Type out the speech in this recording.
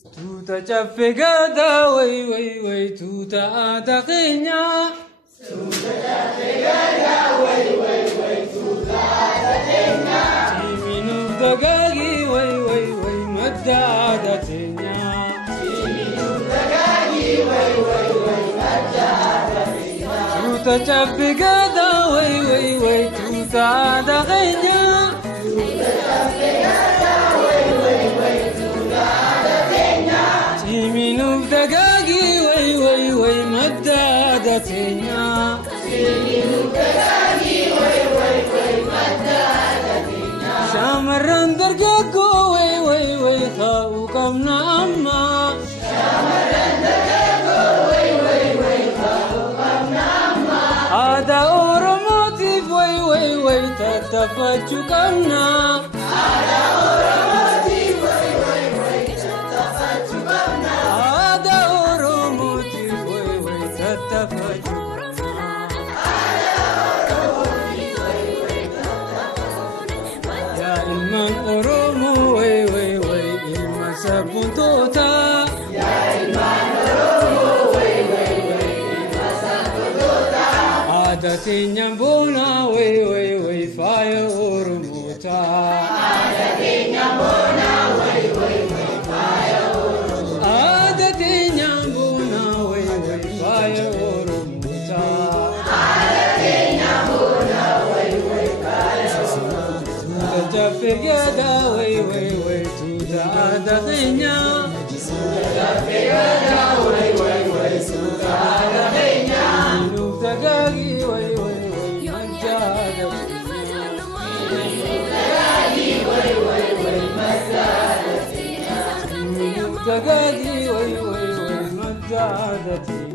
Tuta chaffegata, way, way, way, tuta ataqinya. Tuta chaffegata, way, way, way, tuta ataqinya. Chiminu dagagi, way, way, way, madda adatinya. Chiminu dagagi, way, way, way, madda adatinya. Tuta chaffegata, way, way, way, tuta ataqinya. Tuta chaffegata, way, way, way, tuta ataqinya. Chiminu dagagi, way, way, way, madda adatinya. Chiminu dagagi, way, way, way, madda adatinya. Shamaran dargago, way, way, way, khawqamna amma. Shamaran dargago, way, way, way, khawqamna amma. Ada oromotif, way, way, way, tatafachukamna. Ada oromotif, way, way, way, tatafachukamna. Ada oromotif, way, way, tatafachukamna. Ya ilman oromo, way, way, way, ilman sabuntota. Ya ilman oromo, way, way, way, ilman sabuntota. Adatinya bona, way, way, way, fire oromota. Adatinya bona, way, way, way, fire oromota. Adatinya bona, way, way, fire oromota. Adatinya bona, way, way, fire oromota. Tuta chaffegata, way, way, way, tuta ataqinya. Tuta chaffegata, way, way, way, tuta ataqinya. Chiminu dagagi, way, way, way, madda adatinya. Chiminu dagagi, way, way, way, madda adatinya. Chiminu dagagi, way, way, way, madda adatinya.